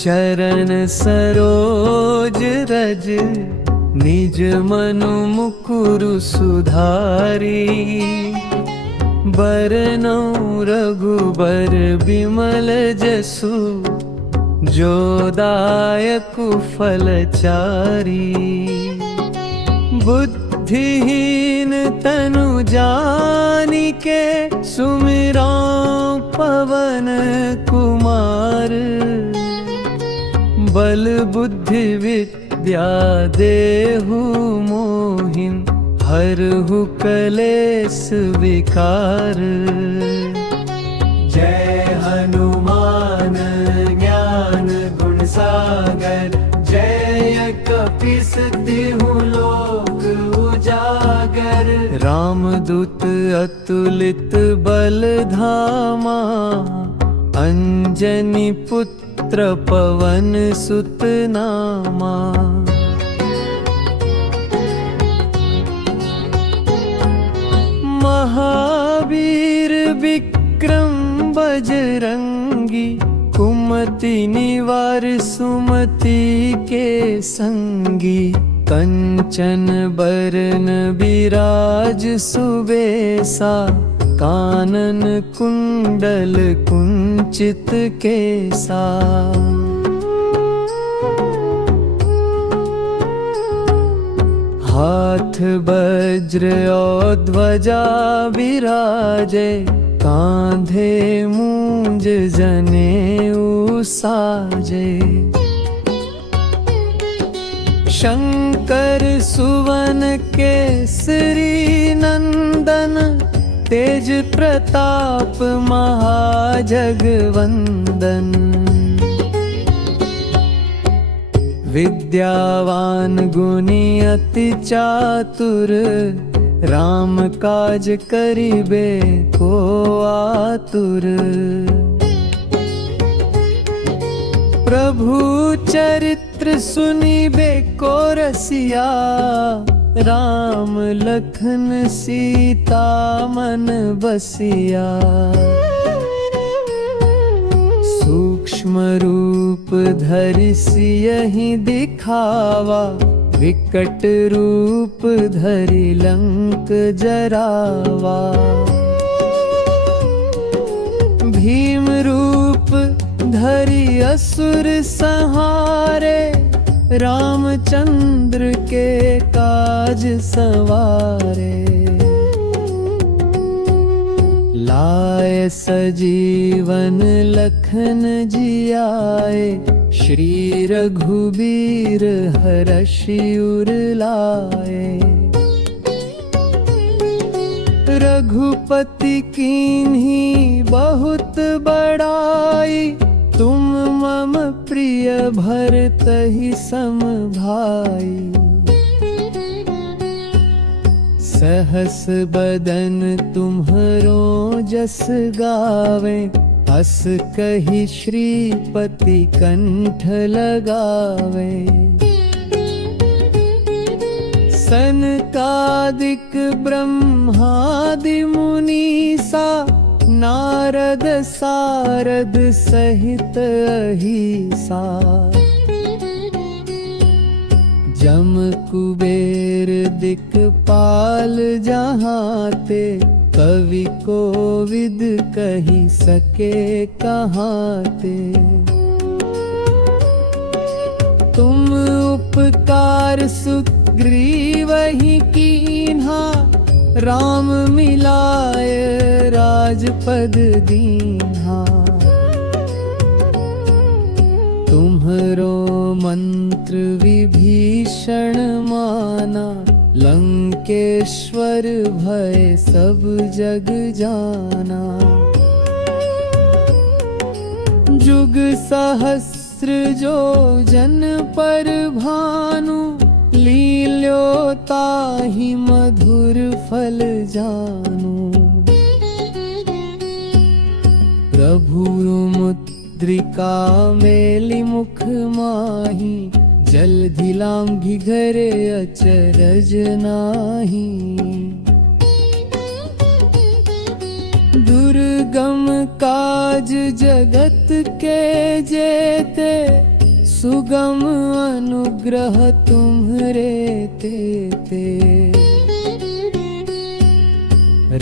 चरण सरोज रज निज मनु मुकुरु सुधारी। बरनौ रघुबर बिमल जसु जो दायक फलचारी। बुद्धिहीन तनु जानिके सुमिरौ पवन कुमार। बल बुद्धि विद्या देहु मोहिं हरहु कलेस विकार। जय हनुमान ज्ञान गुण सागर। जय कपीस तिहु लोक उजागर। रामदूत अतुलित बल धामा। अंजनी पुत्र पवन सुत नामा। महावीर विक्रम बजरंगी। कुमति निवार सुमति के संगी। कंचन बरन बिराज सुबेसा। कानन कुंडल कुंचित केसा। हाथ वज्र और ध्वजा विराजे। कांधे मूंज जनेऊ साजे। शंकर सुवन केसरी नंदन। तेज प्रताप महाजगवंदन। विद्यावान गुणी अति चातुर। राम काज करिबे को आतुर। प्रभु चरित्र सुनिबे को रसिया। राम लखन सीता मन बसिया। सूक्ष्म रूप धरि सियहि दिखावा। विकट रूप धरि लंक जरावा। भीम रूप धरि असुर संहारे। रामचंद्र के काज सवारे। लाए सजीवन लखन जियाए। श्री रघुबीर हरषि उर लाए। रघुपति कीन्ही बहुत बड़ाई। तुम मम प्रिय भरतहि सम भाई। सहस बदन तुम्हरो जस गावे। हस कहि श्रीपति कंठ लगावे। सनकादिक ब्रह्मादि मुनीसा। नारद सारद सहित अहिसा। जम कुबेर दिक्पाल जहाते। कवि कोविद कहि सके कहाते। तुम उपकार सुग्रीवहि कीन्हा। राम मिलाय राजपद दीन्हा। तुम्हरो मंत्र विभीषण माना। लंकेश्वर भय सब जग जाना। जुग सहस्र जो जन पर भानु। लील्यो ताहि मधुर फल जानू। प्रभु मुद्रिका मेलि मुख माहि। जलधि लांघि घरे अचरज नाही। दुर्गम काज जगत के जेते। सुगम अनुग्रह तुम्हरे तेते।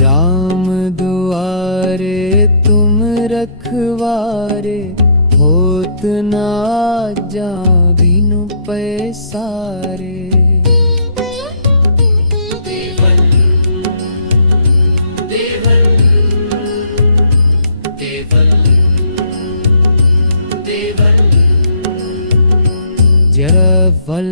राम दुआरे तुम रखवारे, होत ना जा बिनु पैसारे। जरवल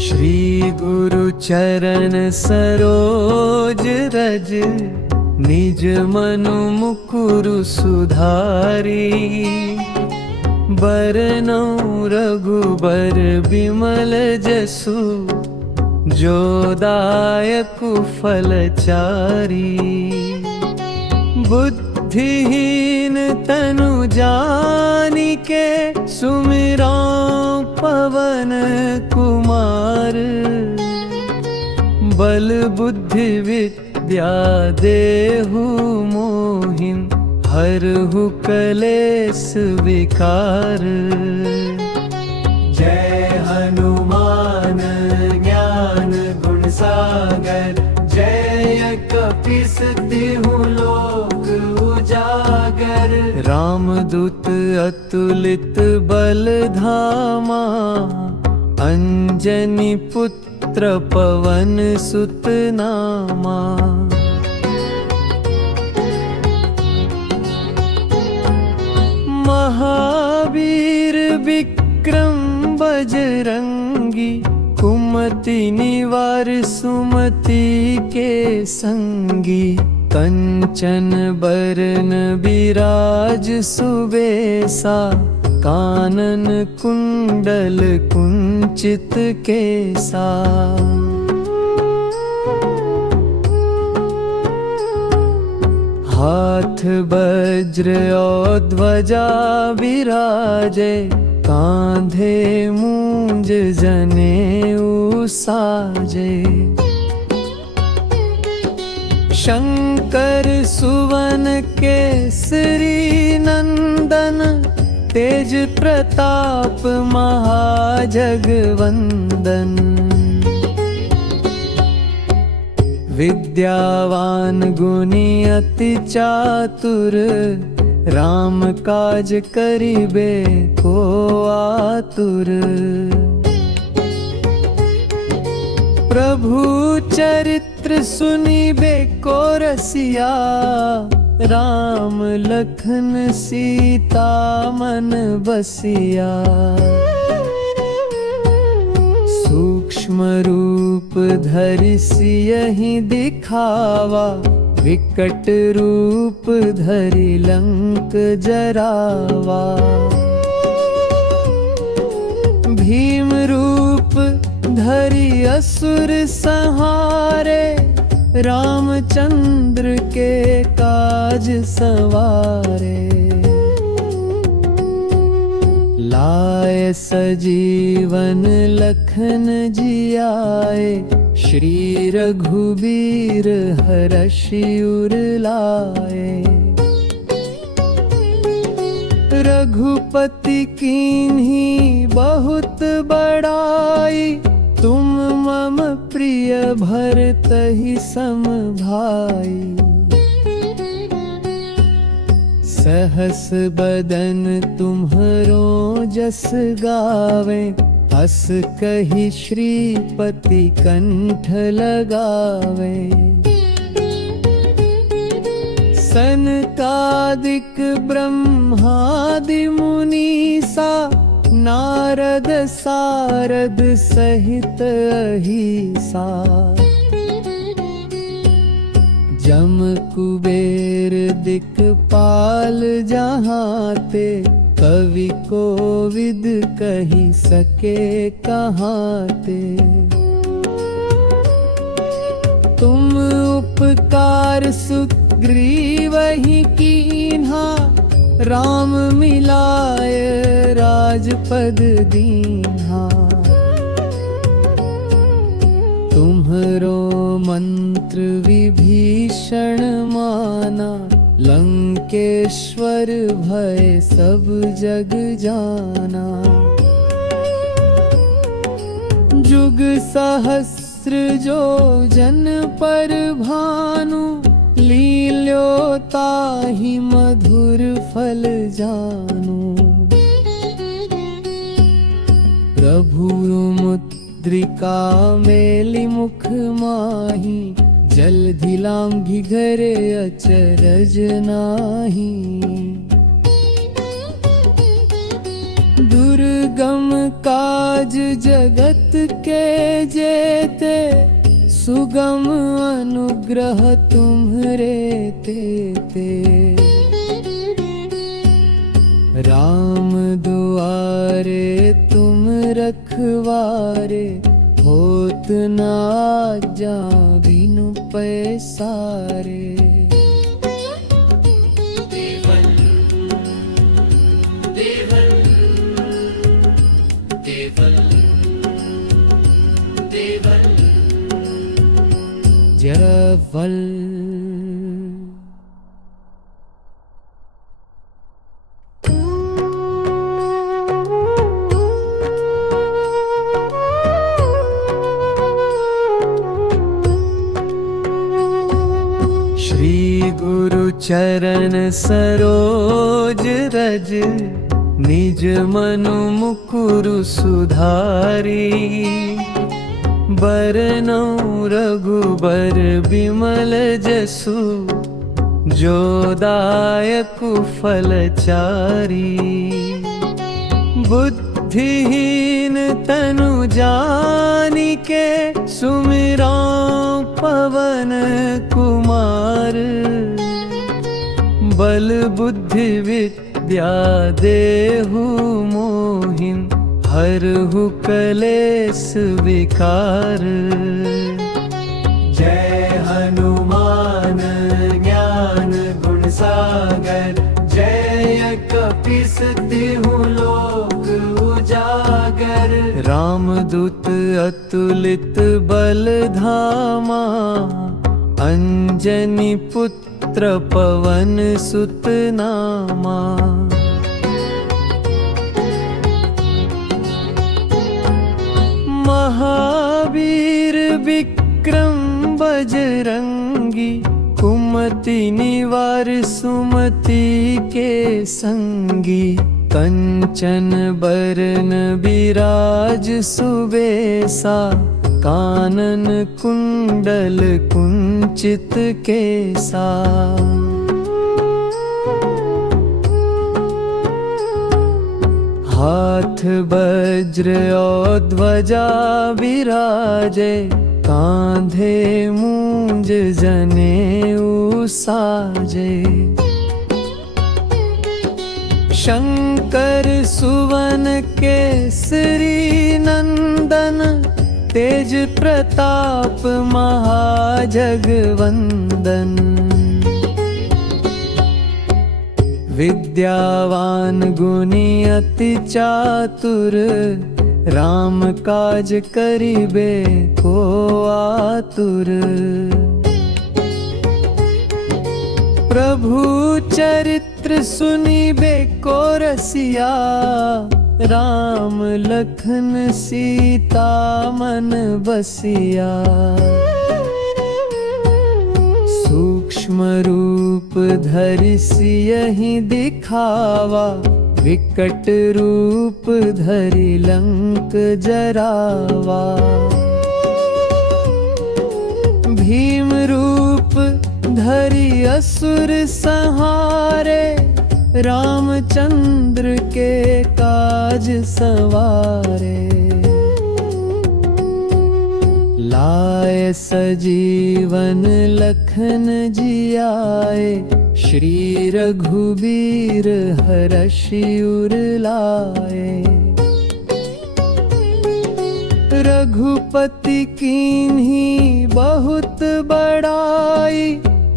श्री गुरु चरण सरोज रज, निज मनु मुकुरु सुधारी। बरनउँ रघुबर बिमल जसु, जो दायकु फलचारी। बुद्धिहीन तनु जानिके, सुमिरां पवन कुमार। बल बुद्धि विद्या देहु मोहिं, हरहु कलेस विकार। जय हनुमान ज्ञान गुण सागर, जय कपीस तिहु लोक उजागर। रामदूत अतुलित बल धामा, अंजनी पुत्र पवन सुत नामा। महावीर विक्रम बजरंगी, कुमति निवार सुमति के संगी। कंचन बरन बिराज सुबेसा, कानन कुंडल कुंचित केसा। हाथ वज्र और ध्वजा विराजे, कांधे मूंज जनेऊ साजे। शंकर सुवन केसरी नंदन, तेज प्रताप महाजगवंदन। विद्यावान गुणी अति चातुर, राम काज करिबे को आतुर। प्रभु चरित्र सुनिबे को रसिया, राम लखन सीता मन बसिया। सूक्ष्म रूप धरि सियहि दिखावा, विकट रूप धरि लंक जरावा। भीम रूप धरि असुर संहारे, रामचंद्र के काज सवारे। लाए सजीवन लखन जियाए, श्री रघुबीर हरषि उर लाए। रघुपति कीन्ही बहुत बड़ाई, तुम मम प्रिय भरतहि सम भाई। सहस बदन तुम्हरो जस गावे, हस कहि श्रीपति कंठ लगावे। सनकादिक ब्रह्मादि मुनीसा, नारद सारद सहित अहिसा। जम कुबेर दिक्पाल जहाते, कवि कोविद कहि सके कहाते। तुम उपकार सुग्रीवहि कीन्हा, राम मिलाय राजपद दीन्हा। तुम्हरो मंत्र विभीषण माना, लंकेश्वर भय सब जग जाना। जुग सहस्र जो जन पर भानु, लील्यो ताहि मधुर फल जानू। प्रभु मुद्रिका मेलि मुख माही, जलधि लांघि घरे अचरज नाही। दुर्गम काज जगत के जेते, सुगम अनुग्रह तुम्हरे तेते। राम दुआरे तुम रखवारे, होत न आज्ञा बिनु पैसारे। जरवल श्री गुरु चरण सरोज रज, निज मनु मुकुरु सुधारी। बरनउँ रघुबर बिमल जसु, जो दायकु फलचारी। बुद्धिहीन तनु जानिके, सुमिरां पवन कुमार। बल बुद्धि विद्या देहु मोहिं, हरहु कलेस विकार। जय हनुमान ज्ञान गुण सागर, जय कपीस तिहु लोक उजागर। रामदूत अतुलित बल धामा, अंजनी पुत्र पवन सुत नामा। महावीर विक्रम बजरंगी, कुमति निवार सुमति के संगी। कंचन बरन बिराज सुबेसा, कानन कुंडल कुंचित केसा। हाथ वज्र और ध्वजा विराजे, कांधे मूंज जनेऊ साजे। शंकर सुवन केसरी नंदन, तेज प्रताप महाजगवंदन। विद्यावान गुणी अति चातुर, राम काज करिबे को आतुर। प्रभु चरित्र सुनिबे को रसिया, राम लखन सीता मन बसिया। सूक्ष्म रूप धरि सियहि दिखावा, विकट रूप धरि लंक जरावा। भीम रूप धरि असुर संहारे, रामचंद्र के काज सवारे। लाए सजीवन लखन जियाए, श्री रघुबीर हरषि उर लाए। रघुपति कीन्ही बहुत बड़ाई,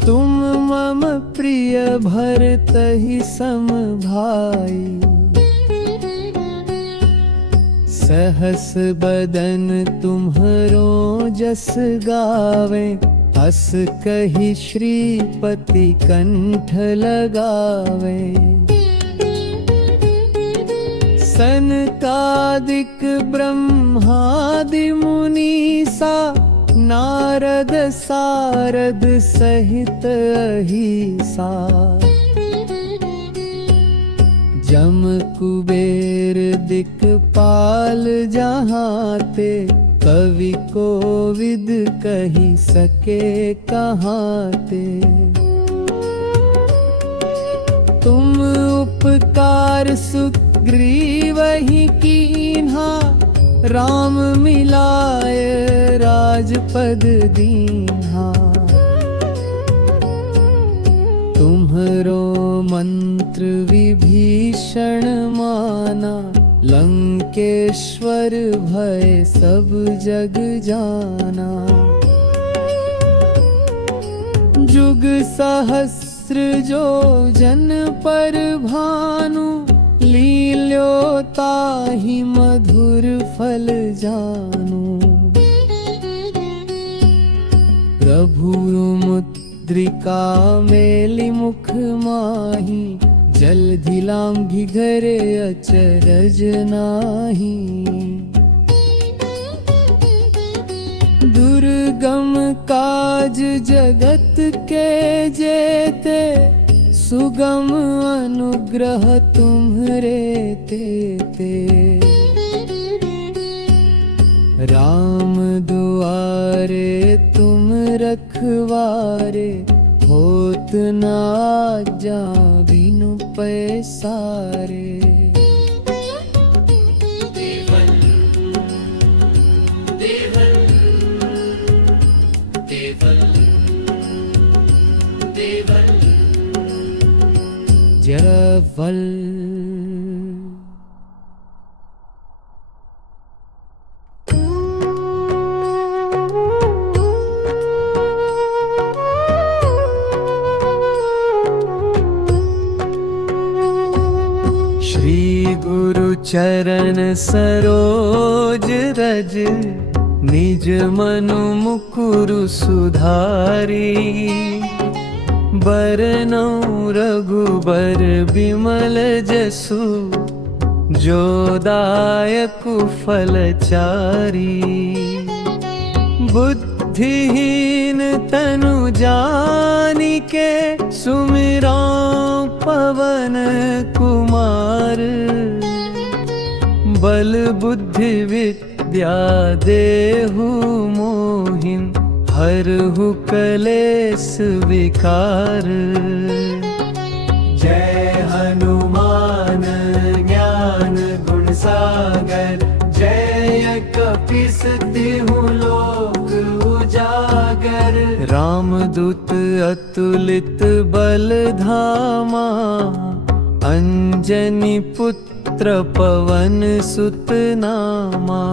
तुम मम प्रिय भरतहि सम भाई, सहस बदन तुम्हरो जस गावे, हस कहि श्रीपति कंठ लगावे। सनकादिक ब्रह्मादि मुनीसा, नारद सारद सहित अहिसा। जम कुबेर दिक्पाल जहाँ ते, कवि कोविद कही सके कहाँ ते। तुम उपकार सुग्रीवहि कीन्हा, राम मिलाय राजपद दीन्हा। तुम्हरो मंत्र विभीषण माना, लंकेश्वर भय सब जग जाना। जुग सहस्र जो जन पर भानु, लील्यो ताहि मधुर फल जानू। प्रभु मुद्रिका मेलि मुख माही, जलधि लांघि घरे अचरज नाही। दुर्गम काज जगत के जेते, सुगम अनुग्रह तुम्हरे तेते। राम दुआरे तुम रखवारे, होत न आज्ञा बिनु पैसारे। देवल देवल देवल देवल जरवल। श्री गुरु चरण सरोज रज, निज मनु मुकुरु सुधारी। बरनउँ रघुबर बिमल जसु, जो दायकु फलचारी। बुद्धिहीन तनु जानिके, सुमिरां पवन कुमार। बल बुद्धि विद्या देहु मोहिं, हरहु कलेस विकार। जय हनुमान ज्ञान गुण सागर, जय कपीस तिहु लोक उजागर। रामदूत अतुलित बल धामा, अंजनी पुत्र पवन सुत नामा।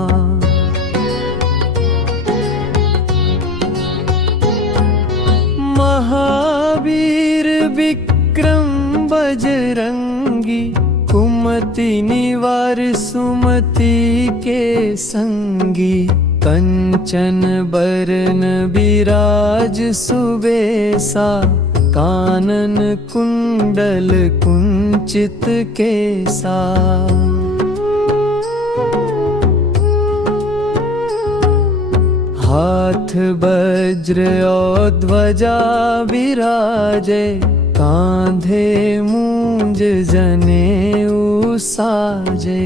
महावीर विक्रम बजरंगी, कुमति निवार सुमति के संगी। कंचन बरन बिराज सुबेसा, कानन कुंडल कुंचित केसा। हाथ वज्र और ध्वजा विराजे, कांधे मूंज जनेऊ साजे।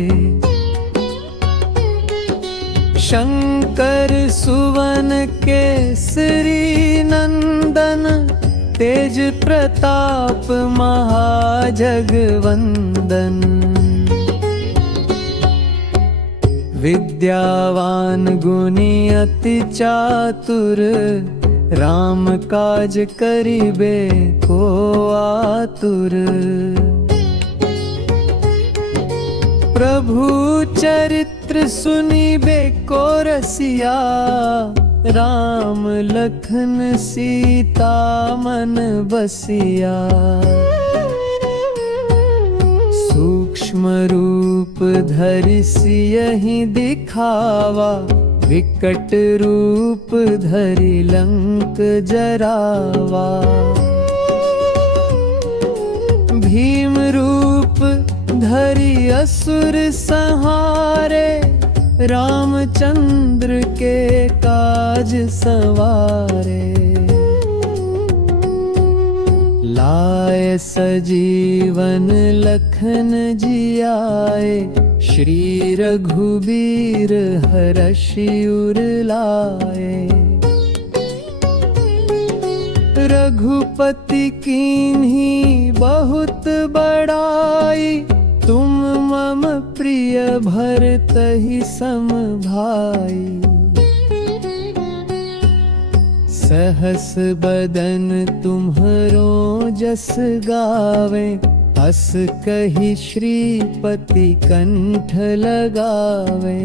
शंकर सुवन केसरी नंदन, तेज प्रताप महाजगवंदन। विद्यावान गुणी अति चातुर, राम काज करिबे को आतुर। प्रभु चरित्र सुनिबे को रसिया, राम लखन सीता मन बसिया। सूक्ष्म रूप धरि सियहि दिखावा, विकट रूप धरि लंक जरावा। भीम रूप धरि असुर संहारे, रामचंद्र के काज सवारे। लाए सजीवन लखन जियाए, श्री रघुबीर हरषि उर लाए। रघुपति कीन्ही बहुत बड़ाई, तुम मम प्रिय भरतहि सम भाई। सहस बदन तुम्हरो जस गावे, हस कहि श्रीपति कंठ लगावे।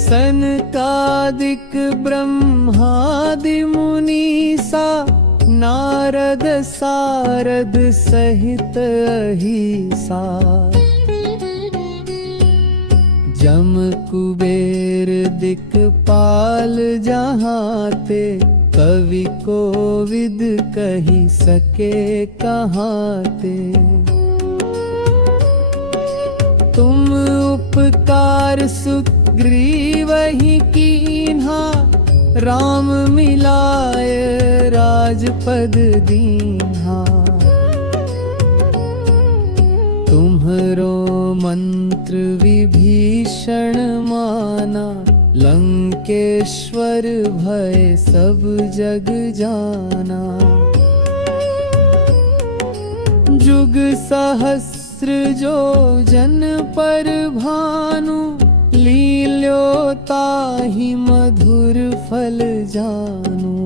सनकादिक ब्रह्मादि मुनीसा, नारद सारद सहित अहिसा। जम कुबेर दिक्पाल जहाँ ते, कवि कोविद कहि सके कहाँ ते। तुम उपकार सुग्रीवहि कीन्हा, राम मिलाय राजपद दीन्हा। तुम्हरो मंत्र विभीषण माना, लंकेश्वर भय सब जग जाना। जुग सहस्र जो जन पर भानु, लील्यो ताहि मधुर फल जानू।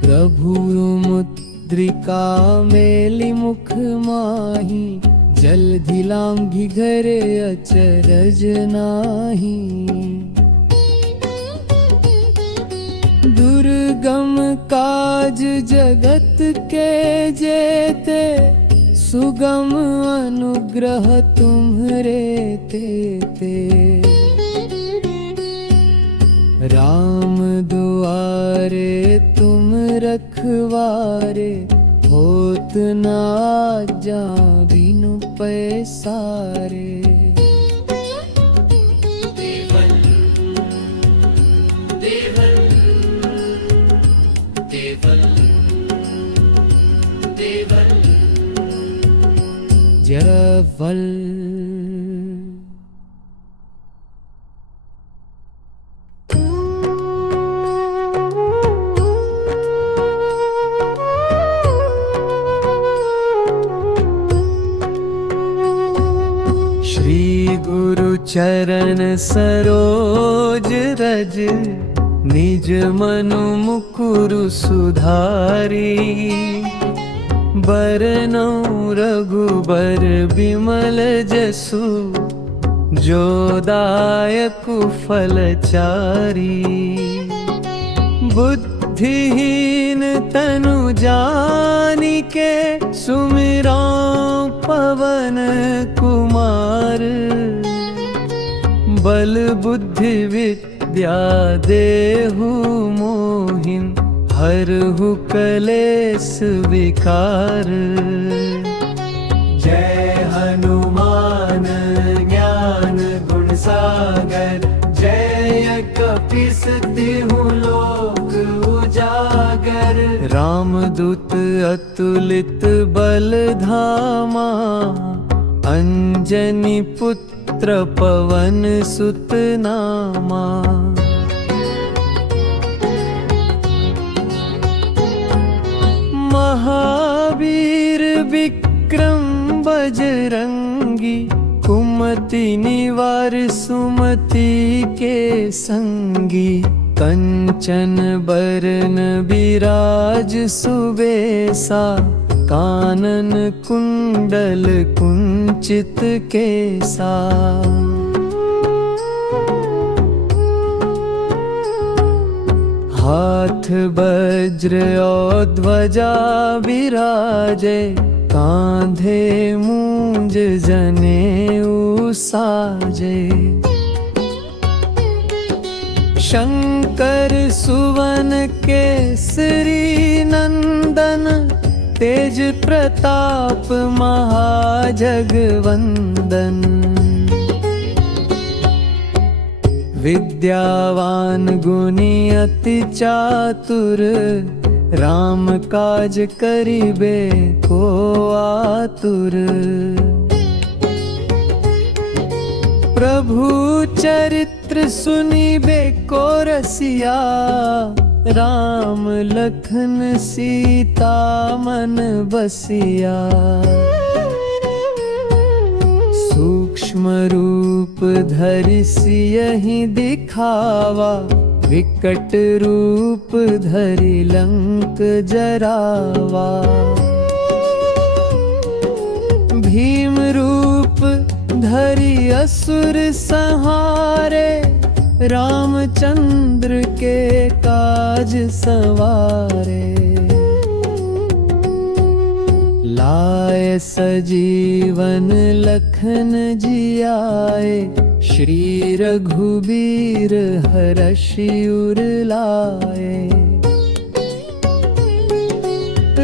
प्रभु मुद्रिका मेलि मुख माही, जलधि लांघि घरे अचरज नाही। दुर्गम काज जगत के जेते, सुगम अनुग्रह तुम्हरे तेते। राम दुआरे तुम रखवारे, होत न आज्ञा बिनु पैसारे। देवल देवल देवल देवल जरवल। श्री गुरु चरण सरोज रज, निज मनु मुकुरु सुधारी। बरनउँ रघुबर बिमल जसु, जो दायकु फलचारी। बुद्धिहीन तनु जानिके, सुमिरां पवन कुमार। बल बुद्धि विद्या देहु मोहिं, हरहु कलेस विकार। जय हनुमान ज्ञान गुण सागर, जय कपीस तिहु लोक उजागर। रामदूत अतुलित बल धामा, अंजनी पुत्र पवन सुत नामा। महावीर विक्रम बजरंगी, कुमति निवार सुमति के संगी। कंचन बरन बिराज सुबेसा, कानन कुंडल कुंचित केसा। हाथ वज्र और ध्वजा विराजे, कांधे मूंज जनेऊ साजे। शंकर सुवन केसरी नंदन, तेज प्रताप महाजगवंदन। विद्यावान गुणी अति चातुर, राम काज करिबे को आतुर। प्रभु चरित्र सुनिबे को रसिया, राम लखन सीता मन बसिया। सूक्ष्म रूप धरि सियहि दिखावा, विकट रूप धरि लंक जरावा। भीम रूप धरि असुर संहारे, रामचंद्र के काज सवारे। लाए सजीवन लखन जियाए, श्री रघुबीर हरषि उर लाए।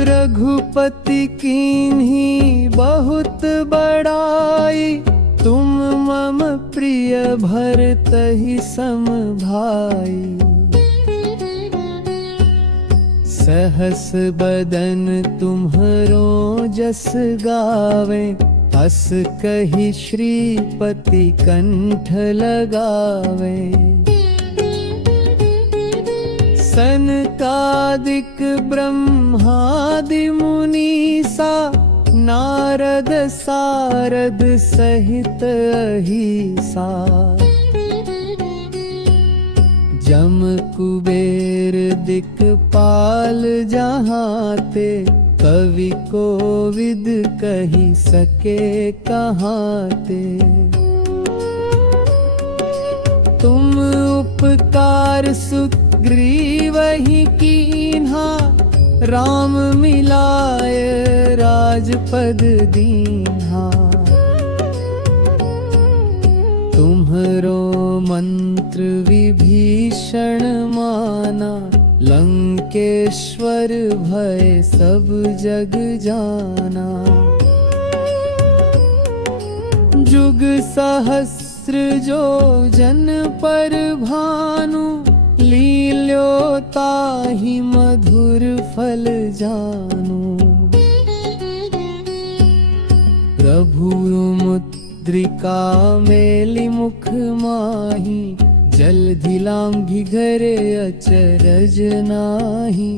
रघुपति कीन्ही बहुत बड़ाई, तुम मम प्रिय भरतहि सम भाई। सहस बदन तुम्हरो जस गावे, हस कहि श्रीपति कंठ लगावे। सनकादिक ब्रह्मादि मुनीसा, नारद सारद सहित अहिसा। जम कुबेर दिक्पाल जहाँते, कवि कोविद कहि सके कहाते। तुम उपकार सुग्रीवहि कीन्हा, राम मिलाय राजपद दीन्हा। तुम्हरो मंत्र विभीषण माना, लंकेश्वर भय सब जग जाना। जुग सहस्र जो जन पर भानु, लील्यो ताहि मधुर फल जानू। प्रभु मुद्रिका मेलि मुख माही, जलधि लांघि घरे अचरज नाही।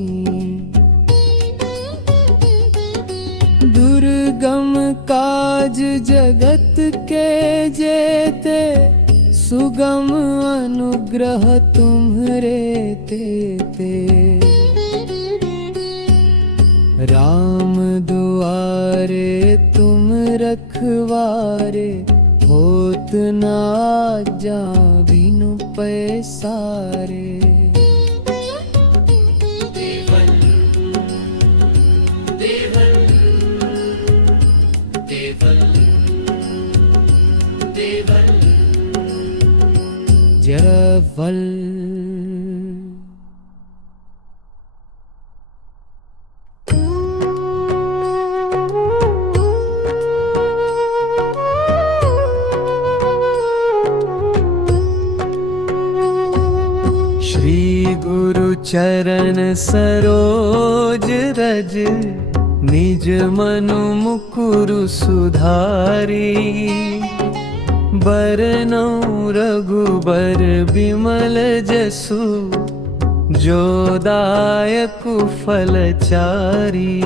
दुर्गम काज जगत के जेते, सुगम अनुग्रह तुम्हरे तेते। राम दुआरे तुम रखवारे, होत न आज्ञा बिनु पैसारे। देवल देवल देवल देवल जरवल। गुरु चरण सरोज रज, निज मनु मुकुरु सुधारी। बरनौ रघुबर बिमल जसु, जो दायकु फलचारी।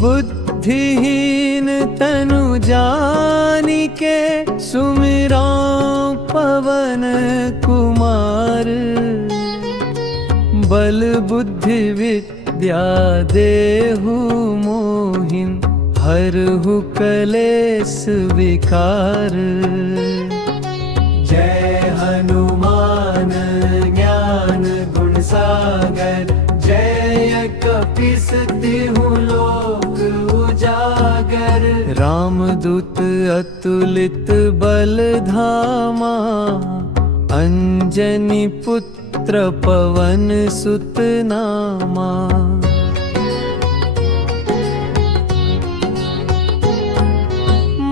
बुद्धिहीन तनु जानिके, सुमिरौ पवन कुमार। बल बुद्धि विद्या देहु मोहिं, हरहु कलेस विकार। जय हनुमान ज्ञान गुण रामदूत अतुलित बल धामा, अंजनी पुत्र पवन सुत नामा।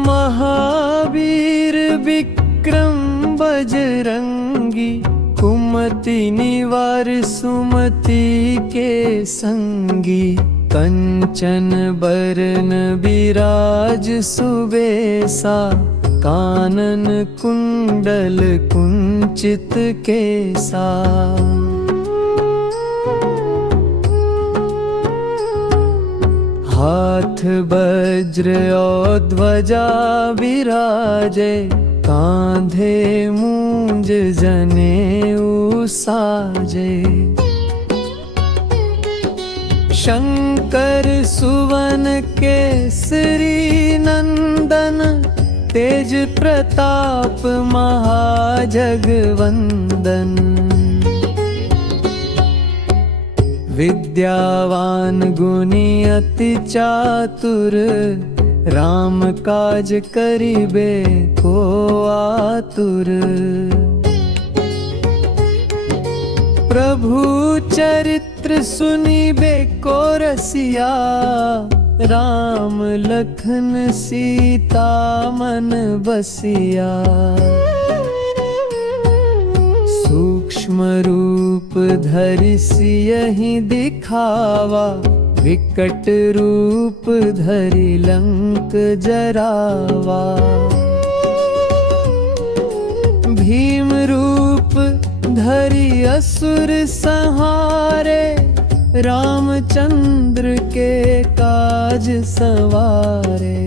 महावीर विक्रम बजरंगी, कुमति निवार सुमति के संगी। कंचन बरन बिराज सुबेसा, कानन कुंडल कुंचित केसा। हाथ वज्र और ध्वजा विराजे, कांधे मूंज जनेऊ साजे। शंकर सुवन केसरी नंदन, तेज प्रताप महाजगवंदन। विद्यावान गुणी अति चातुर, राम काज करिबे को आतुर। प्रभु चरित्र सुनिबे को रसिया, राम लखन सीता मन बसिया। सूक्ष्म रूप धरि सियहि दिखावा, विकट रूप धरि लंक जरावा। भीम रूप धरि असुर संहारे, रामचंद्र के काज सवारे।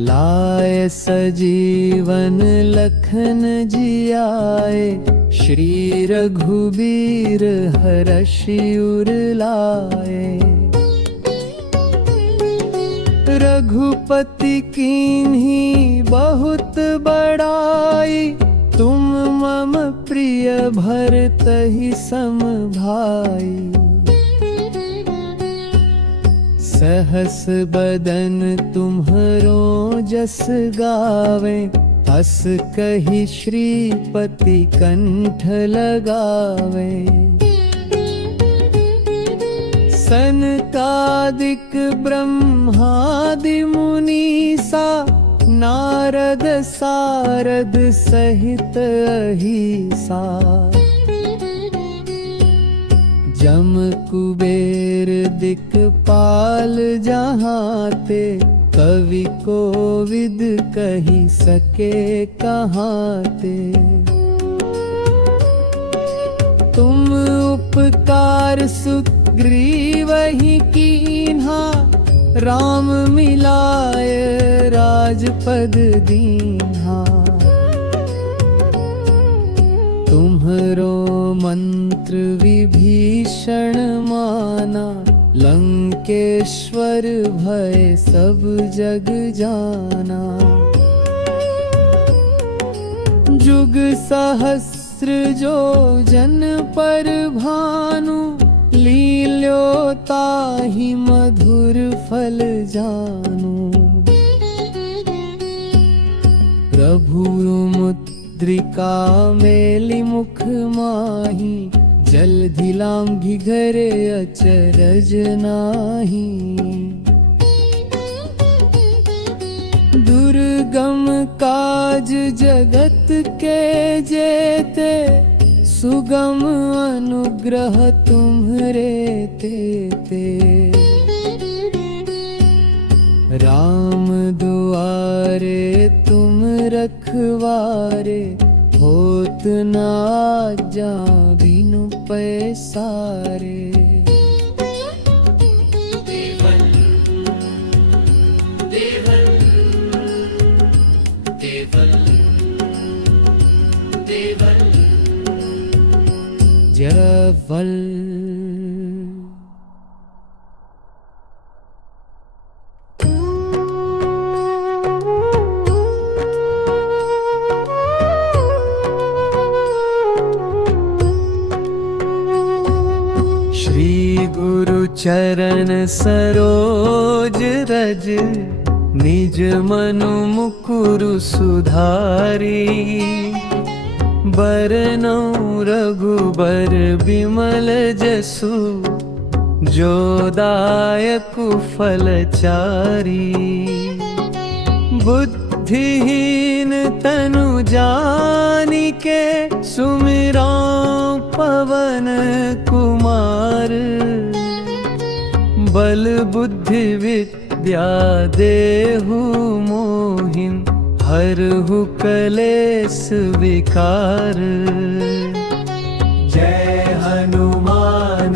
लाए सजीवन लखन जियाए, श्री रघुबीर हरषि उर लाए। रघुपति कीन्ही बहुत बड़ाई, तुम मम प्रिय भरतहि सम भाई। सहस बदन तुम्हरो जस गावे, हस कहि श्रीपति कंठ लगावे। सनकादिक ब्रह्मादि मुनीसा, नारद सारद सहित अहिसा। जम कुबेर दिक्पाल जहाते, कवि कोविद कहि सके कहाते। तुम उपकार सुग्रीवहि कीन्हा, राम मिलाय राजपद दीन्हा। तुम्हरो मंत्र विभीषण माना, लंकेश्वर भय सब जग जाना। जुग सहस्र जो जन पर भानु, लील्यो ताहि मधुर फल जानू। प्रभु मुद्रिका मेलि मुख माहि, जलधि लांघि घरे अचरज नाही। दुर्गम काज जगत के जेते, सुगम अनुग्रह तुम्हरे तेते। राम दुआरे तुम रखवारे, होत न आज्ञा बिनु पैसारे। देवल देवल देवल देवल जरवल। चरण सरोज रज निज मनु मुकुरु सुधारी बरनौ रघुबर बिमल जसु जो दायक फलचारी बुद्धिहीन तनु जानिके सुमिरौ पवन कुमार बल बुद्धि विद्या देहु मोहिं हरहु कलेस विकार जय हनुमान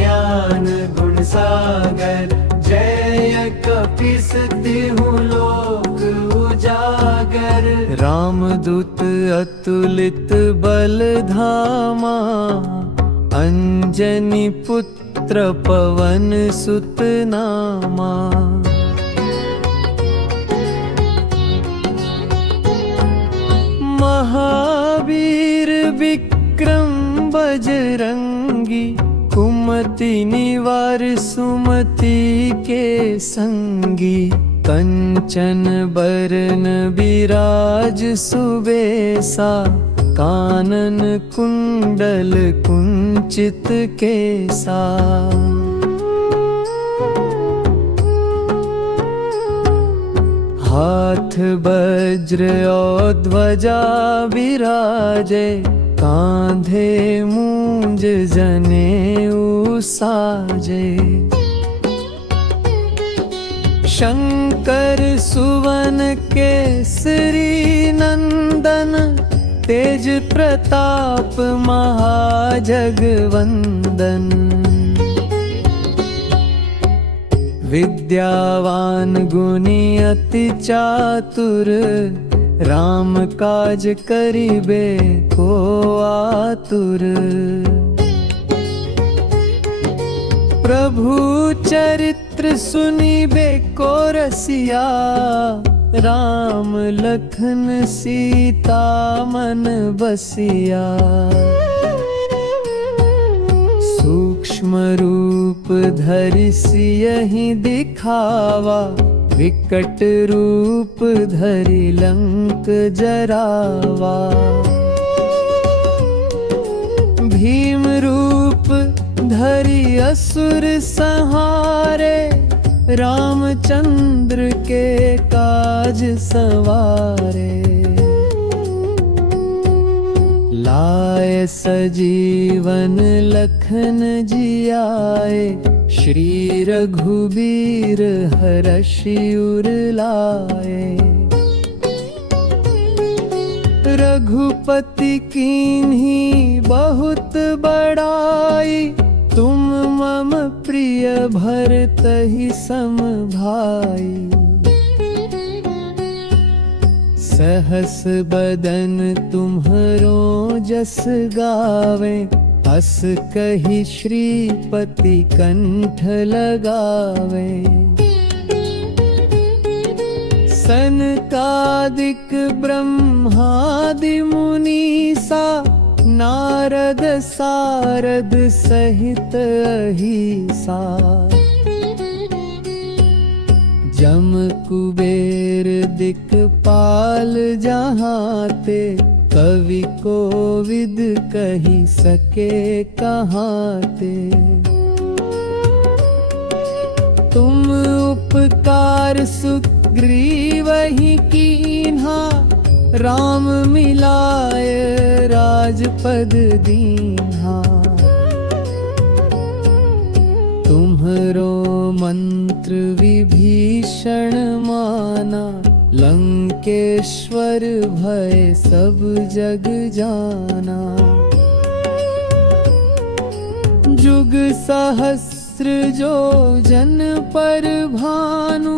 ज्ञान गुण सागर जय कपीस तिहु लोक उजागर रामदूत अतुलित बल धामा अंजनी पुत्र पवन सुत नामा महावीर विक्रम बजरंगी कुमति निवार सुमति के संगी कंचन बरन बिराज सुबेसा कानन कुंडल कुंचित केसा हाथ वज्र और ध्वजा विराजे कांधे मूंज जनेऊ साजे शंकर सुवन केसरी नंदन तेज प्रताप महाजगवंदन विद्यावान गुणी अति चातुर राम काज करिबे को आतुर प्रभु चरित्र सुनिबे को रसिया राम लखन सीता मन बसिया सूक्ष्म रूप धरि सियहि दिखावा विकट रूप धरि लंक जरावा भीम रूप धरि असुर संहारे रामचंद्र के काज सवारे लाए सजीवन लखन जियाए श्री रघुबीर हरषि उर लाए रघुपति कीन्ही बहुत बड़ाई तुम मम प्रिय भरतहि सम भाई सहस बदन तुम्हरो जस गावे हस कहि श्रीपति कंठ लगावे सनकादिक ब्रह्मादि मुनीसा नारद सारद सहित अहिसा जम कुबेर दिक्पाल जहाते कवि कोविद कही सके कहाते तुम उपकार सुग्रीवहि कीन्हा राम मिलाय राजपद दीन्हा तुम्हरो मंत्र विभीषण माना लंकेश्वर भय सब जग जाना जुग सहस्र जो जन पर भानु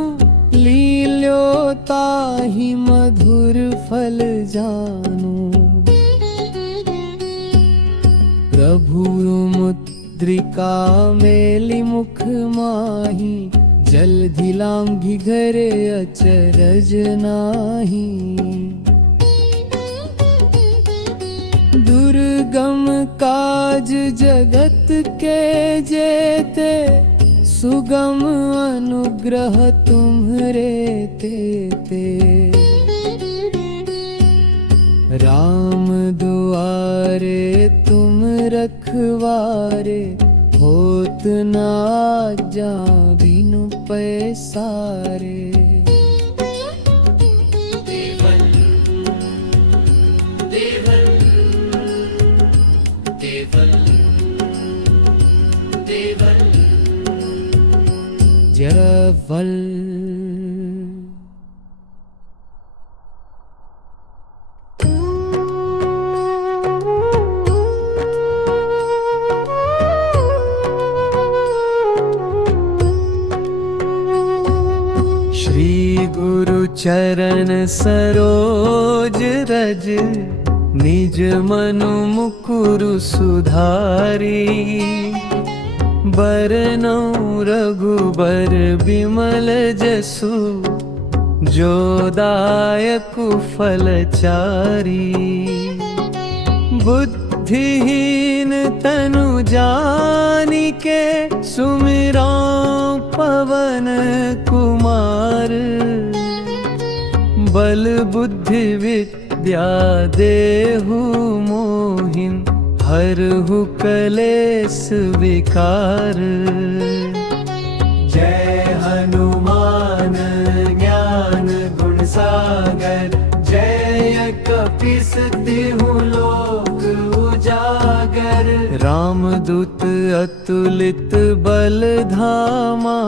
लील्यो ताहि मधुर फल जानू प्रभु मुद्रिका मेलि मुख माही जलधि लांघि घरे अचरज नाही दुर्गम काज जगत के जेते सुगम अनुग्रह तुम्हरे तेते। राम दुआरे तुम रखवारे, होत न आज्ञा बिनु पैसारे। जरवल श्री गुरु चरण सरोज रज, निज मनु मुकुरु सुधारी। बरनउँ रघुबर बिमल जसु, जो दायकु फलचारी। बुद्धिहीन तनु जानिके, सुमिराँ पवन कुमार। बल बुद्धि विद्या देहु मोहिं, हरहु कलेस विकार। जय हनुमान ज्ञान गुण सागर, जय कपीस तिहु लोक उजागर। रामदूत अतुलित बल धामा,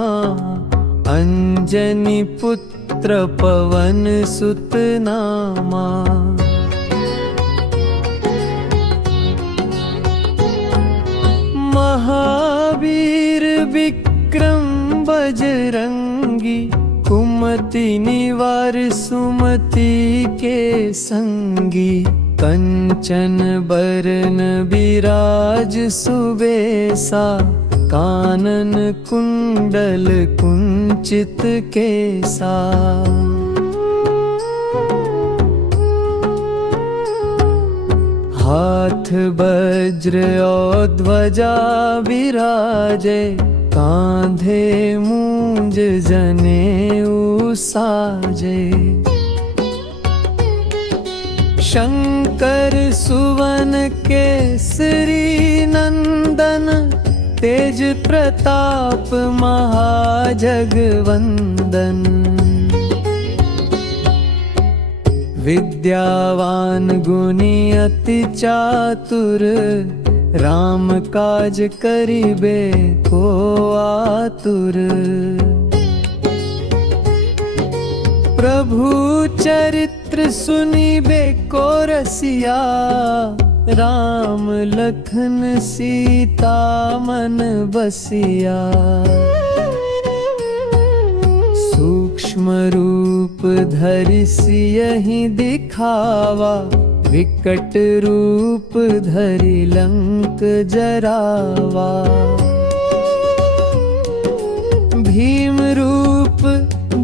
अंजनी पुत्र पवन सुत नामा। महावीर विक्रम बजरंगी, कुमति निवार सुमति के संगी। कंचन बरन बिराज सुबेसा, कानन कुंडल कुंचित केसा। हाथ वज्र और ध्वजा विराजे, कांधे मूंज जनेऊ साजे। शंकर सुवन केसरी नंदन, तेज प्रताप महाजगवंदन। विद्यावान गुणी अति चातुर, राम काज करिबे को आतुर। प्रभु चरित्र सुनिबे को रसिया, राम लखन सीता मन बसिया। सूक्ष्म रूप धरि सियहि दिखावा, विकट रूप धरि लंक जरावा। भीम रूप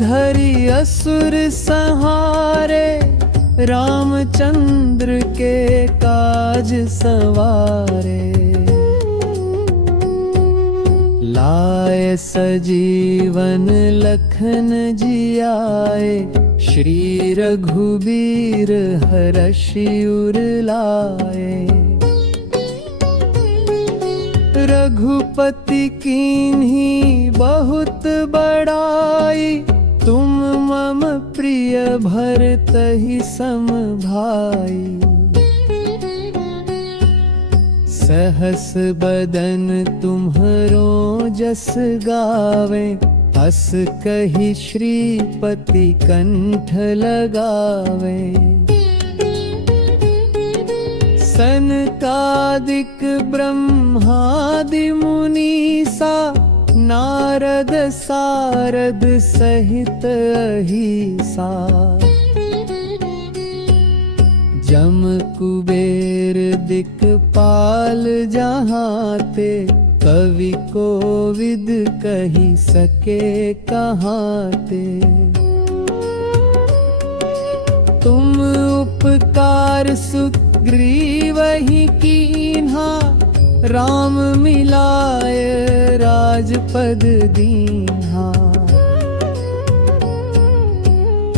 धरि असुर संहारे, रामचंद्र के काज सवारे। लाए सजीवन लखन जियाए, श्री रघुबीर हरषि उर लाए। रघुपति कीन्ही बहुत बड़ाई, तुम मम प्रिय भरतहि सम भाई। सहस बदन तुम्हरो जस गावे, हस कहि श्रीपति कंठ लगावे। सनकादिक ब्रह्मादि मुनीसा, नारद सारद सहित अहिसा। जम कुबेर दिक्पाल जहाते, कवि कोविद कहि सके कहाते। तुम उपकार सुग्रीवहि कीन्हा, राम मिलाय राजपद दीन्हा।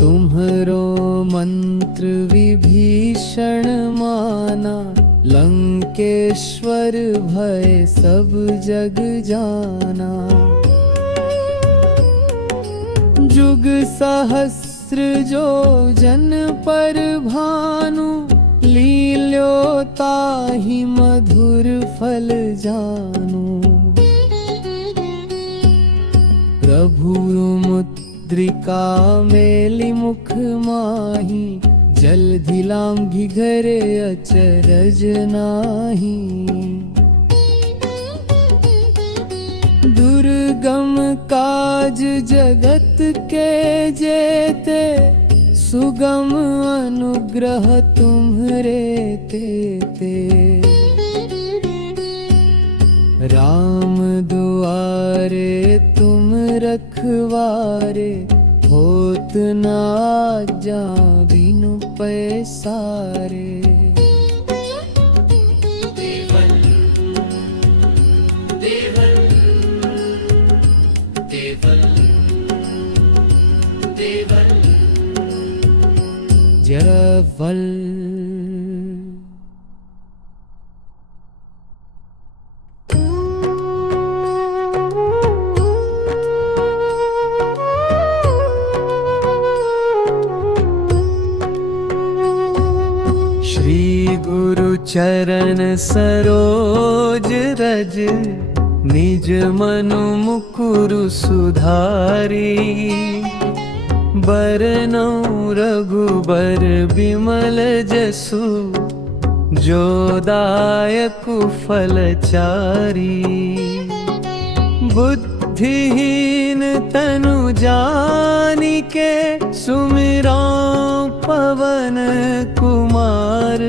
तुम्हरो मंत्र विभीषण माना, लंकेश्वर भय सब जग जाना। जुग सहस्र जो जन पर भानु, लील्यो ताहि मधुर फल जानु। प्रभु मुद्रिका मेलि मुख माहि, जलधि लांघि घरे अचरज नाही। दुर्गम काज जगत के जेते, सुगम अनुग्रह तुम्हरे तेते। राम दुआरे तुम रखवारे, होत न आज्ञा बिनु पैसारे। जरवल श्री गुरु चरण सरोज रज, निज मनु मुकुरु सुधारी। बरनउँ रघुबर बिमल जसु, जो दायकु फलचारी। बुद्धिहीन तनु जानिके, सुमिराँ पवन कुमार।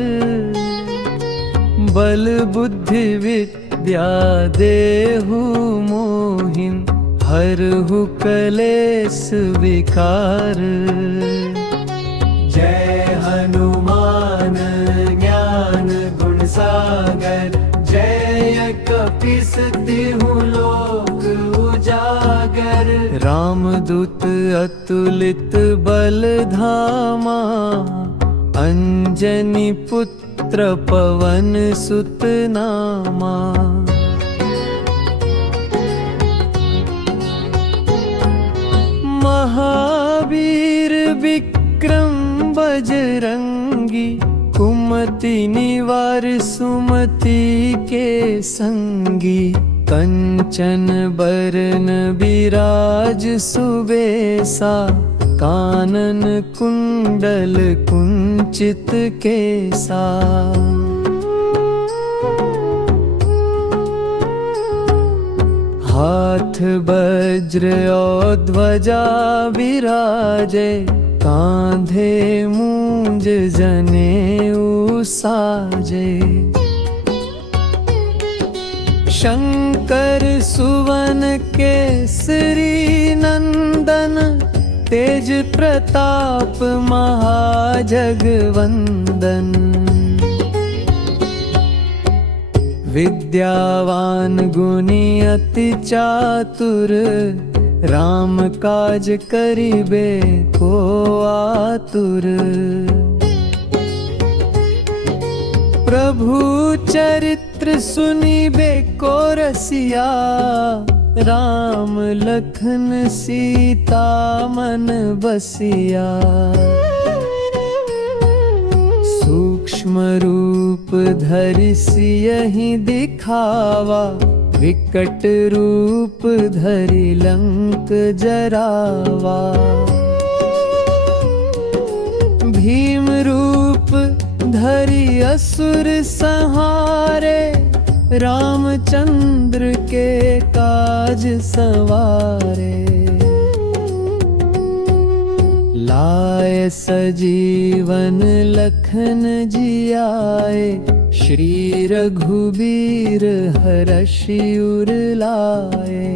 बल बुद्धि विद्या देहु मोहिं, हरहु कलेस विकार। जय हनुमान ज्ञान गुण सागर, जय कपीस तिहु लोक उजागर। रामदूत अतुलित बल धामा, अंजनी पुत्र पवन सुत नामा। महावीर विक्रम बजरंगी, कुमति निवार सुमति के संगी। कंचन बरन बिराज सुबेसा, कानन कुंडल कुंचित केसा। हाथ वज्र और ध्वजा विराजे, कांधे मूंज जनेऊ साजे। शंकर सुवन केसरी नंदन, तेज प्रताप महाजगवंदन। विद्यावान गुणी अति चातुर, राम काज करिबे को आतुर। प्रभु चरित्र सुनिबे को रसिया, राम लखन सीता मन बसिया। सूक्ष्म रूप धरि सियहि दिखावा, विकट रूप धरि लंक जरावा। भीम रूप धरि असुर संहारे, रामचंद्र के काज सवारे। लाए सजीवन लखन जियाए, श्री रघुबीर हरषि उर लाए।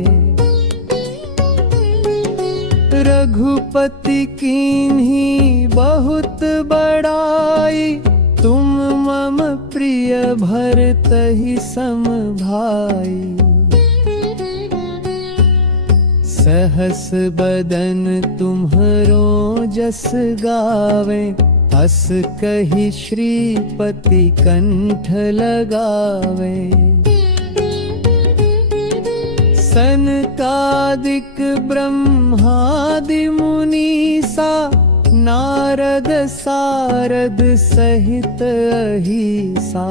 रघुपति कीन्ही बहुत बड़ाई, तुम मम प्रिय भर तहि सम भाई। सहस बदन तुम्हरो जस गावे, अस कहि श्रीपति कंठ लगावे। सनकादिक ब्रह्मादि मुनीसा, नारद सारद सहित अहिसा।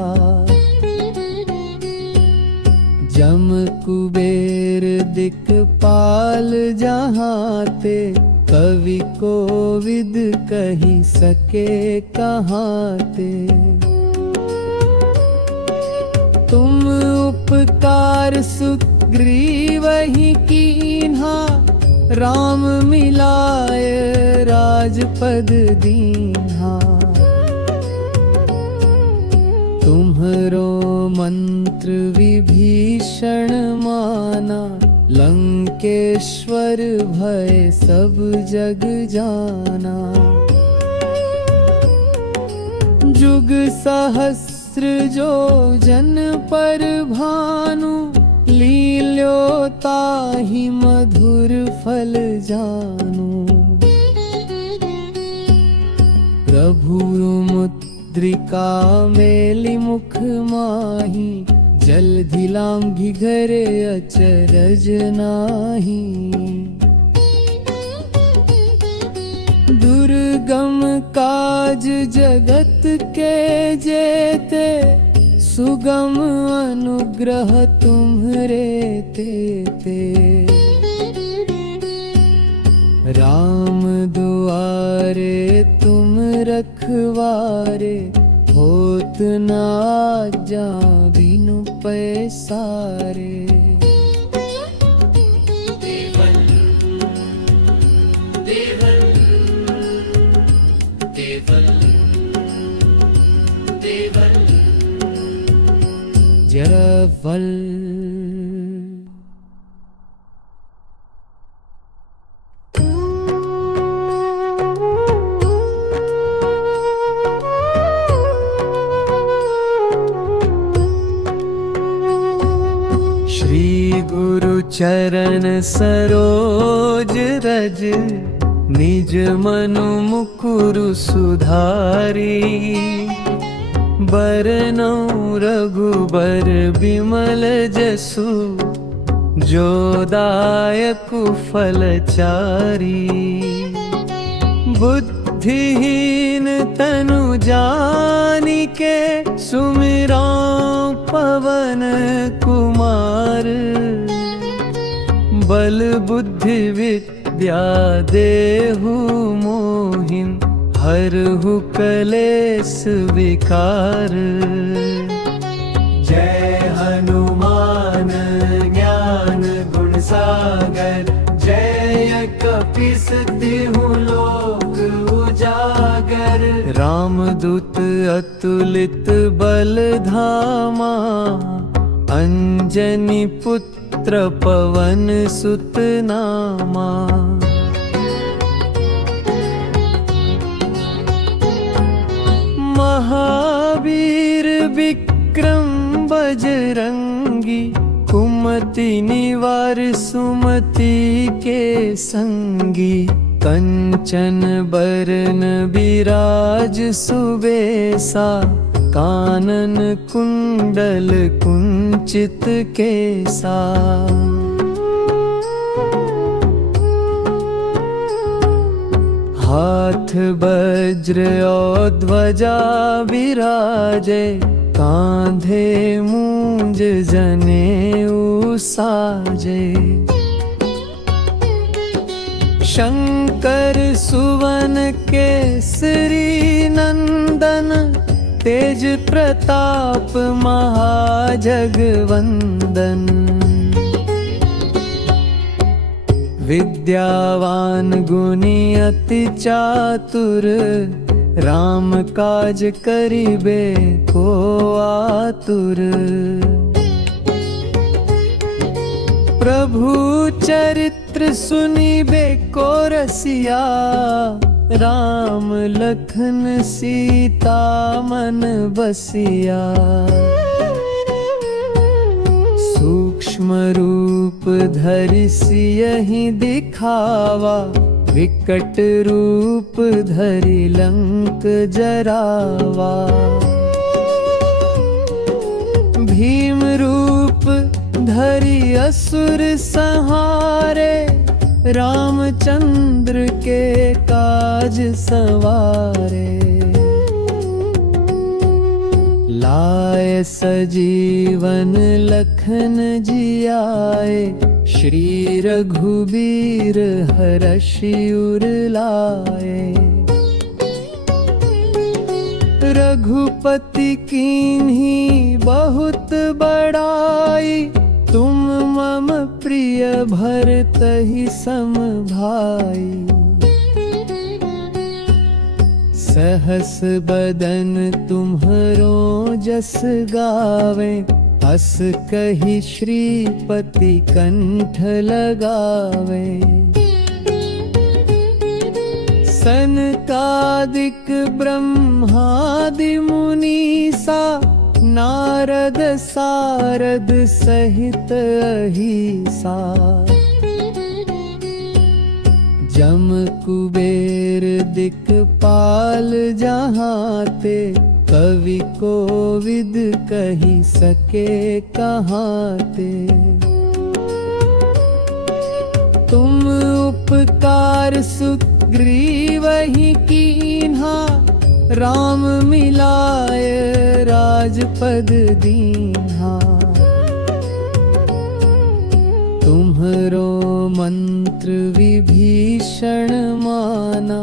जम कुबेर दिक्पाल जहाँ ते, कवि कोविद कही सके कहाँ ते। तुम उपकार सुग्रीव ही कीन्हा, राम मिलाय राजपद दीन्हा। तुम्हरो मंत्र विभीषण माना, लंकेश्वर भय सब जग जाना। जुग सहस्र जो जन पर भानु, लील्यो ताहि मधुर फल जानू। प्रभु मुद्रिका मेलि मुख माही, जलधि लांघि घरे अचरज नाही। दुर्गम काज जगत के जेते, सुगम अनुग्रह तुम्हरे तेते। राम दुआरे तुम रखवारे, होत न आज्ञा बिनु पैसारे। देवल देवल देवल देवल जरवल। श्री गुरु चरण सरोज रज, निज मनु मुकुरु सुधारी। बरनौ रघुबर बिमल जसु, जो दायक फलचारी। बुद्धिहीन तनु जानिके, सुमिरौ पवन कुमार। बल बुद्धि विद्या देहु मोहिं, हरहु कलेस विकार। जय हनुमान ज्ञान गुण सागर, जय कपीस तिहु लोक उजागर। रामदूत अतुलित बल धामा, अंजनी पुत्र पवन सुत नामा। महावीर विक्रम बजरंगी, कुमति निवार सुमति के संगी। कंचन बरन बिराज सुबेसा, कानन कुंडल कुंचित केसा। हाथ वज्र और ध्वजा विराजे, कांधे मूंज जनेऊ साजे। शंकर सुवन केसरी नंदन, तेज प्रताप महाजगवंदन। विद्यावान गुणी अति चातुर, राम काज करिबे को आतुर। प्रभु चरित्र सुनिबे को रसिया, राम लखन सीता मन बसिया। सूक्ष्म रूप धरि सियहि दिखावा, विकट रूप धरि लंक जरावा। भीम रूप धरि असुर संहारे, रामचंद्र के काज सवारे। लाए सजीवन लखन जियाए, श्री रघुबीर हरषि उर लाए। रघुपति कीन्ही बहुत बड़ाई, तुम मम प्रिय भरतहि सम भाई। सहस बदन तुम्हरो जस गावे, अस कहि श्रीपति कंठ लगावे। सनकादिक ब्रह्मादि मुनीसा, नारद सारद सहित अहिसा। जम कुबेर दिक्पाल जहाते, कवि कोविद कहि सके कहाते। तुम उपकार सुग्रीवहि कीन्हा, राम मिलाय राजपद दीन्हा। तुम्हरो मंत्र विभीषण माना,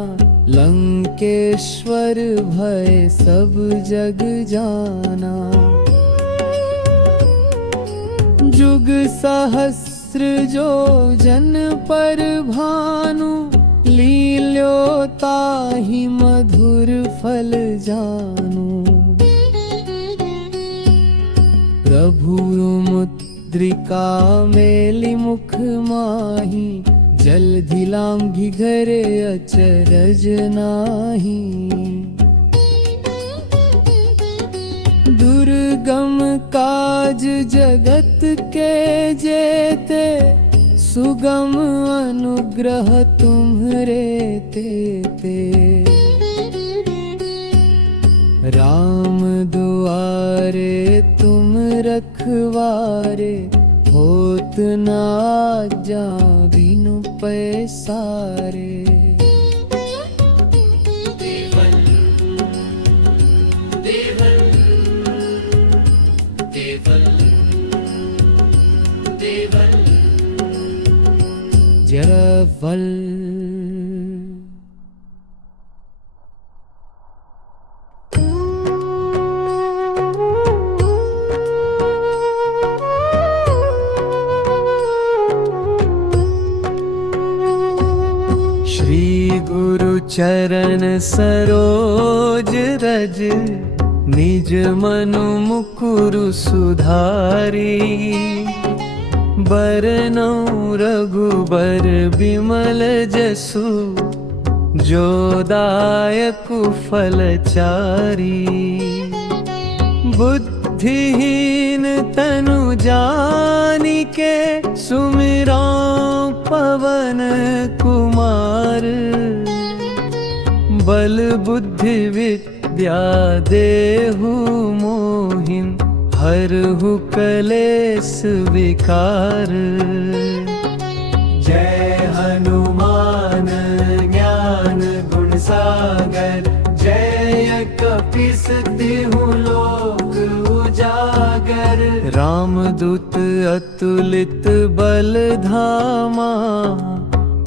लंकेश्वर भय सब जग जाना। जुग सहस्र जो जन पर भानु, लील्यो ताहि मधुर फल जानू। प्रभु मुद्रिका मेलि मुख माहि, जलधि लांघि घरे अचरज नाही। दुर्गम काज जगत के जेते, सुगम अनुग्रह तुम्हरे तेते। राम दुआरे तुम रखवारे, होत न आज्ञा बिनु पैसारे। जरवल श्री गुरु चरण सरोज रज, निज मनु मुकुरु सुधारी। बरनउँ रघुबर बिमल जसु, जो दायकु फलचारी। बुद्धिहीन तनु जानिके, सुमिराँ पवन कुमार। बल बुद्धि विद्या देहु मोहिं, हरहु कलेस विकार। जय हनुमान ज्ञान गुण सागर, जय कपीस तिहु लोक उजागर। रामदूत अतुलित बल धामा,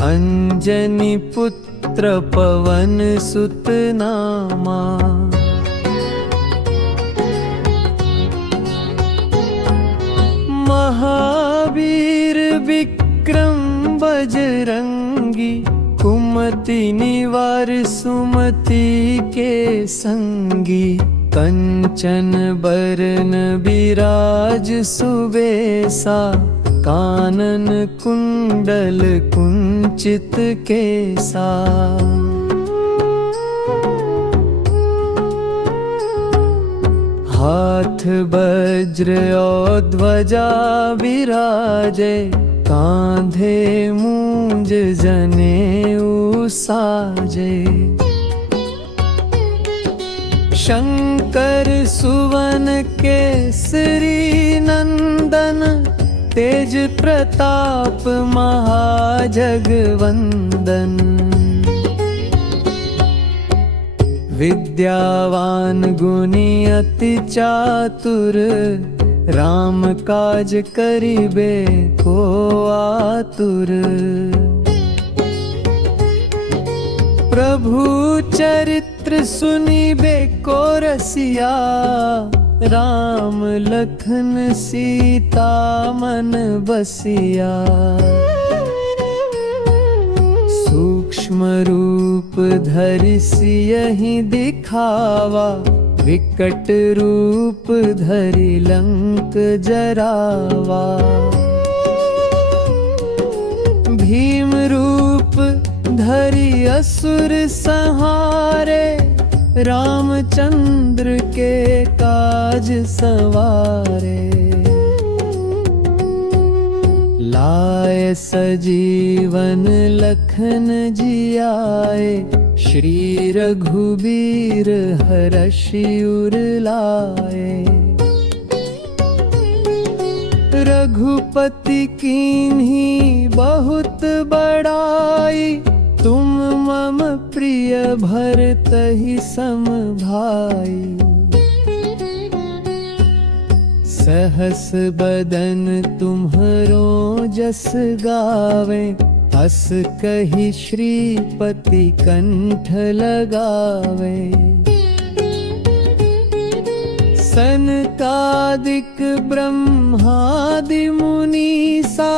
अंजनी पुत्र पवन सुत नामा। महावीर विक्रम बजरंगी, कुमति निवार सुमति के संगी। कंचन बरन बिराज सुबेसा, कानन कुंडल कुंचित केसा। हाथ वज्र और ध्वजा विराजे, कांधे मूंज जनेऊ साजे। शंकर सुवन केसरी नंदन, तेज प्रताप महाजगवंदन। विद्यावान गुणी अति चातुर, राम काज करिबे को आतुर। प्रभु चरित्र सुनिबे को रसिया, राम लखन सीता मन बसिया। सूक्ष्म रूप धरि सियहि दिखावा, विकट रूप धरि लंक जरावा। भीम रूप धरि असुर संहारे, रामचंद्र के काज सवारे। लाए सजीवन लखन जियाए, श्री रघुबीर हरषि उर लाए। रघुपति कीन्ही बहुत बड़ाई, तुम मम प्रिय भरतहि सम भाई। सहस बदन तुम्हरो जस गावे, हस कहि श्रीपति कंठ लगावे। सनकादिक ब्रह्मादि मुनीसा,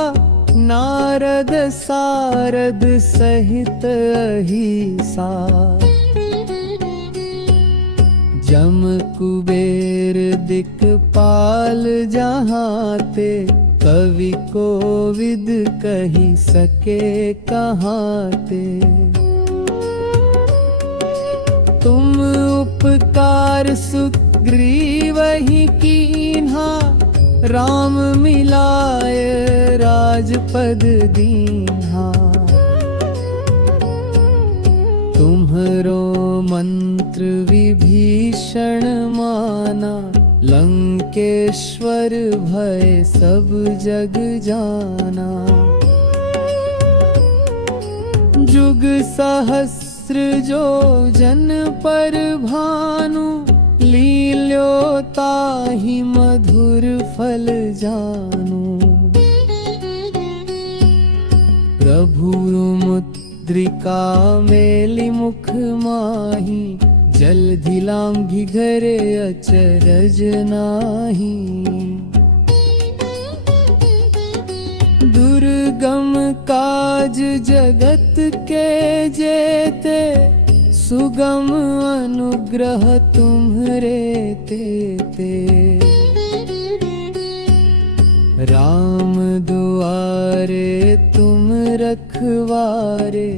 नारद सारद सहित अहिसा। जम कुबेर दिक्पाल जहाते, कवि कोविद कहि सके कहाते। तुम उपकार सुग्रीवहि कीन्हा, राम मिलाय राजपद दीन्हा। तुम्हरो मंत्र विभीषण माना, लंकेश्वर भय सब जग जाना। जुग सहस्र जो जन पर भानु, लील्यो ताहि मधुर फल जानू। प्रभु मुद्रिका मेलि मुख माही, जलधि लांघि घरे अचरज नाही। दुर्गम काज जगत के जेते, सुगम अनुग्रह तुम्हरे तेते। राम दुआरे तुम रखवारे,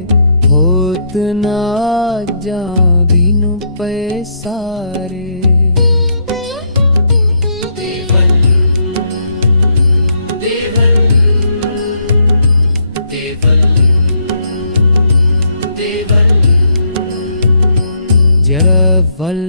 होत न आज्ञा बिनु पैसारे। देवल देवल देवल देवल जरवल